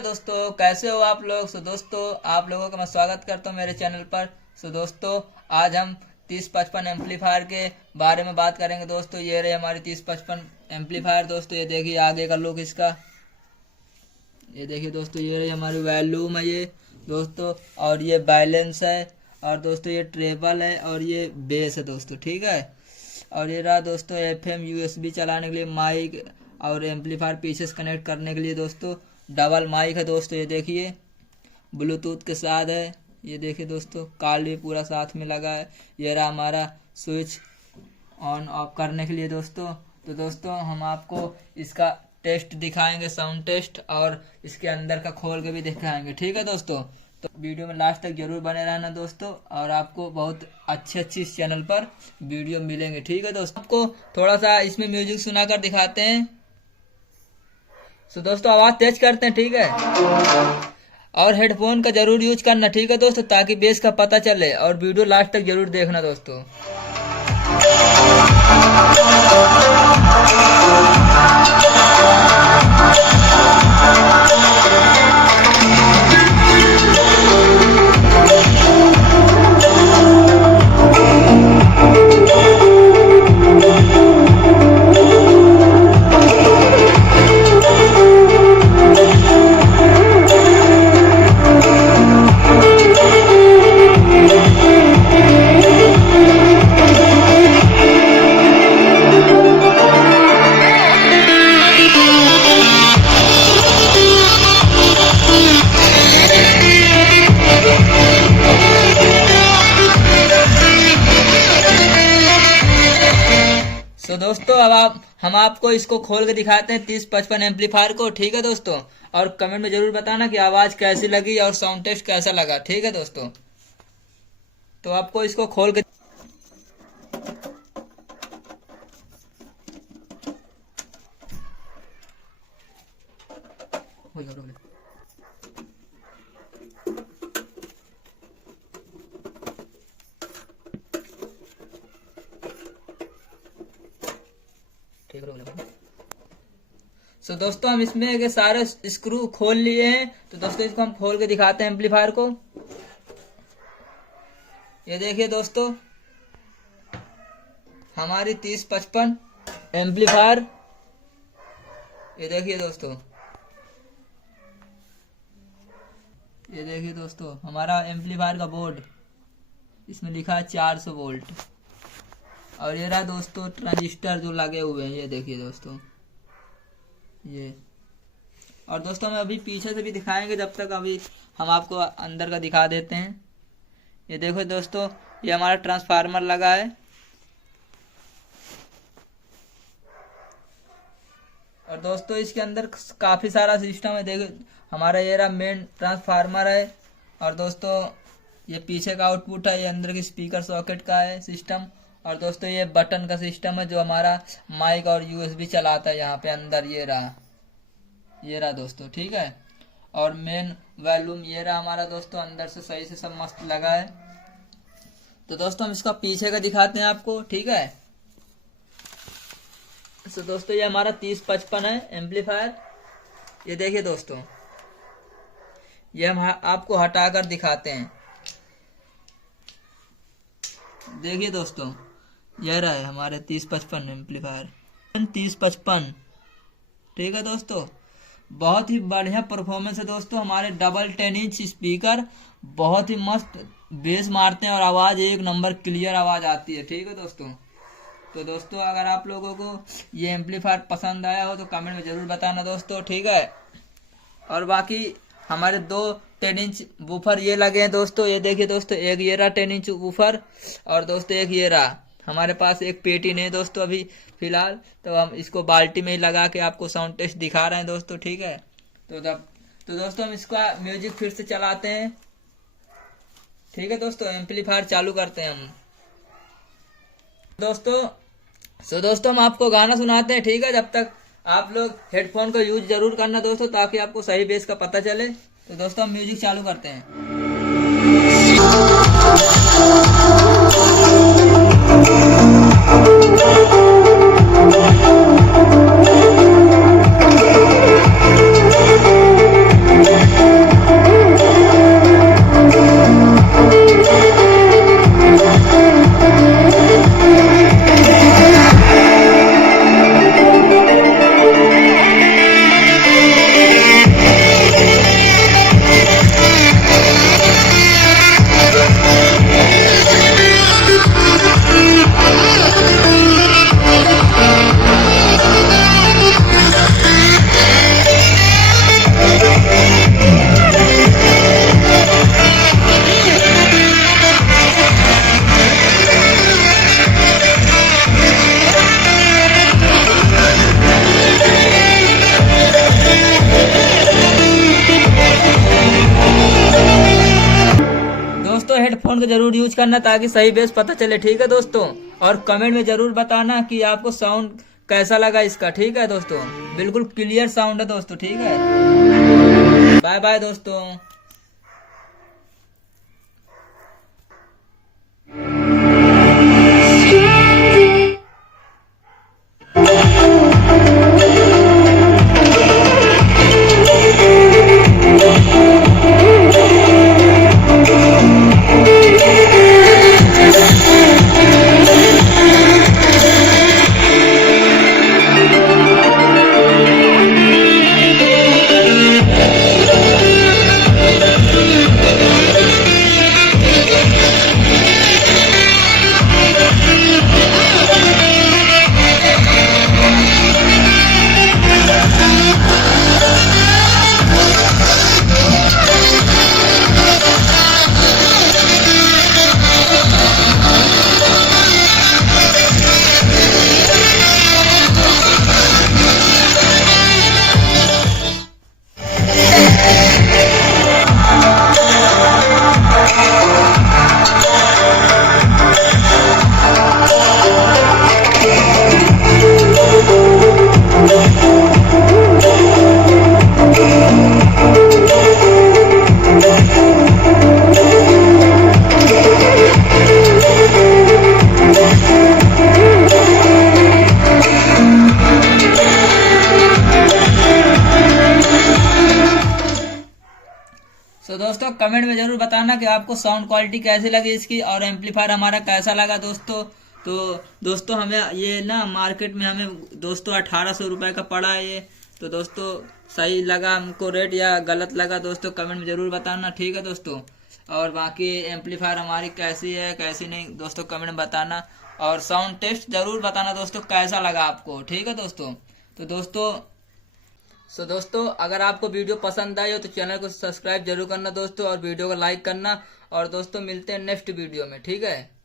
Hello दोस्तों, कैसे हो आप लोग। दोस्तों आप लोगों का मैं स्वागत करता हूं मेरे चैनल पर। दोस्तों आज हम 3055 एम्पलीफायर के बारे में बात करेंगे। दोस्तों ये रही हमारी 3055 एम्पलीफायर। दोस्तों ये देखिए आगे का लुक इसका, ये देखिए दोस्तों, ये रही हमारी वॉल्यूम है ये दोस्तों, और ये बैलेंस है, और दोस्तों ये ट्रेबल है, और ये बेस है दोस्तों, ठीक है। और ये रहा दोस्तों FM USB चलाने के लिए माइक, और एम्पलीफायर पीछे से कनेक्ट करने के लिए दोस्तों डबल माइक है दोस्तों। ये देखिए ब्लूटूथ के साथ है, ये देखिए दोस्तों कॉल भी पूरा साथ में लगा है। ये रहा हमारा स्विच ऑन ऑफ करने के लिए दोस्तों। तो दोस्तों हम आपको इसका टेस्ट दिखाएंगे, साउंड टेस्ट, और इसके अंदर का खोल के भी दिखाएंगे, ठीक है दोस्तों। तो वीडियो में लास्ट तक जरूर बने रहना दोस्तों, और आपको बहुत अच्छी इस चैनल पर वीडियो मिलेंगे, ठीक है दोस्तों। आपको थोड़ा सा इसमें म्यूजिक सुनाकर दिखाते हैं। दोस्तों आवाज तेज करते हैं, ठीक है, और हेडफोन का जरूर यूज करना, ठीक है दोस्तों, ताकि बेस का पता चले, और वीडियो लास्ट तक जरूर देखना दोस्तों। दोस्तों अब हम आपको इसको खोल के दिखाते हैं 3055 एम्पलीफायर को, ठीक है दोस्तों। और कमेंट में जरूर बताना कि आवाज कैसी लगी और साउंड टेस्ट कैसा लगा, ठीक है दोस्तों। तो आपको इसको खोल के दोस्तों हम इसमें के सारे स्क्रू खोल लिए हैं। तो दोस्तों इसको हम खोल के दिखाते हैं एम्पलीफायर को। ये देखिए दोस्तों हमारी 3055 एम्पलीफायर, ये देखिए दोस्तों, ये देखिए दोस्तों हमारा एम्पलीफायर का बोर्ड, इसमें लिखा है 400 वोल्ट। और ये रहा दोस्तों ट्रांजिस्टर जो लगे हुए हैं, ये देखिए दोस्तों ये। और दोस्तों हम अभी पीछे से भी दिखाएंगे, जब तक अभी हम आपको अंदर का दिखा देते हैं। ये देखो दोस्तों ये हमारा ट्रांसफार्मर लगा है, और दोस्तों इसके अंदर काफी सारा सिस्टम है। देखो हमारा ये रहा मेन ट्रांसफार्मर है, और दोस्तों ये पीछे का आउटपुट है, ये अंदर की स्पीकर सॉकेट का है सिस्टम। और दोस्तों ये बटन का सिस्टम है जो हमारा माइक और USB चलाता है यहाँ पे अंदर। ये रहा दोस्तों, ठीक है। और मेन वॉल्यूम ये रहा हमारा दोस्तों, अंदर से सही से सब मस्त लगा है। तो दोस्तों हम इसका पीछे का दिखाते हैं आपको, ठीक है। तो दोस्तों ये हमारा 3055 है एम्पलीफायर। ये देखिए दोस्तों, ये हम आपको हटाकर दिखाते हैं। देखिए दोस्तों यह रहा है हमारे 3055 एम्पलीफायर 3055, ठीक है दोस्तों। बहुत ही बढ़िया परफॉर्मेंस है दोस्तों। हमारे डबल 10 इंच स्पीकर बहुत ही मस्त बेस मारते हैं, और आवाज एक नंबर क्लियर आवाज आती है, ठीक है दोस्तों। तो दोस्तों अगर आप लोगों को ये एम्पलीफायर पसंद आया हो तो कमेंट में जरूर बताना दोस्तों, ठीक है। और बाकी हमारे 2 10 इंच वूफर ये लगे हैं दोस्तों। ये देखिए दोस्तों, एक ये रहा 10 इंच वूफर, और दोस्तों एक ये रहा। हमारे पास एक पेटी नहीं दोस्तों अभी फिलहाल, तो हम इसको बाल्टी में ही लगा के आपको साउंड टेस्ट दिखा रहे हैं दोस्तों, ठीक है। तो दोस्तों हम इसका म्यूजिक फिर से चलाते हैं, ठीक है दोस्तों। एम्पलीफायर चालू करते हैं हम दोस्तों हम आपको गाना सुनाते हैं, ठीक है। जब तक आप लोग हेडफोन का यूज जरूर करना दोस्तों, ताकि आपको सही बेस का पता चले। तो दोस्तों हम म्यूजिक चालू करते हैं। साउंड का जरूर यूज करना ताकि सही बेस पता चले, ठीक है दोस्तों। और कमेंट में जरूर बताना कि आपको साउंड कैसा लगा इसका, ठीक है दोस्तों। बिल्कुल क्लियर साउंड है दोस्तों, ठीक है। बाय बाय दोस्तों। तो दोस्तों कमेंट में जरूर बताना कि आपको साउंड क्वालिटी कैसी लगी इसकी, और एम्पलीफायर हमारा कैसा लगा दोस्तों। तो दोस्तों हमें ये ना मार्केट में हमें दोस्तों 1800 रुपये का पड़ा है ये। तो दोस्तों सही लगा हमको रेट या गलत लगा दोस्तों, कमेंट में जरूर बताना, ठीक है दोस्तों। और बाकी एम्पलीफायर हमारी कैसी है कैसी नहीं दोस्तों कमेंट में बताना, और साउंड टेस्ट जरूर बताना दोस्तों कैसा लगा आपको, ठीक है दोस्तों। तो दोस्तों अगर आपको वीडियो पसंद आई हो तो चैनल को सब्सक्राइब जरूर करना दोस्तों, और वीडियो को लाइक करना। और दोस्तों मिलते हैं नेक्स्ट वीडियो में, ठीक है।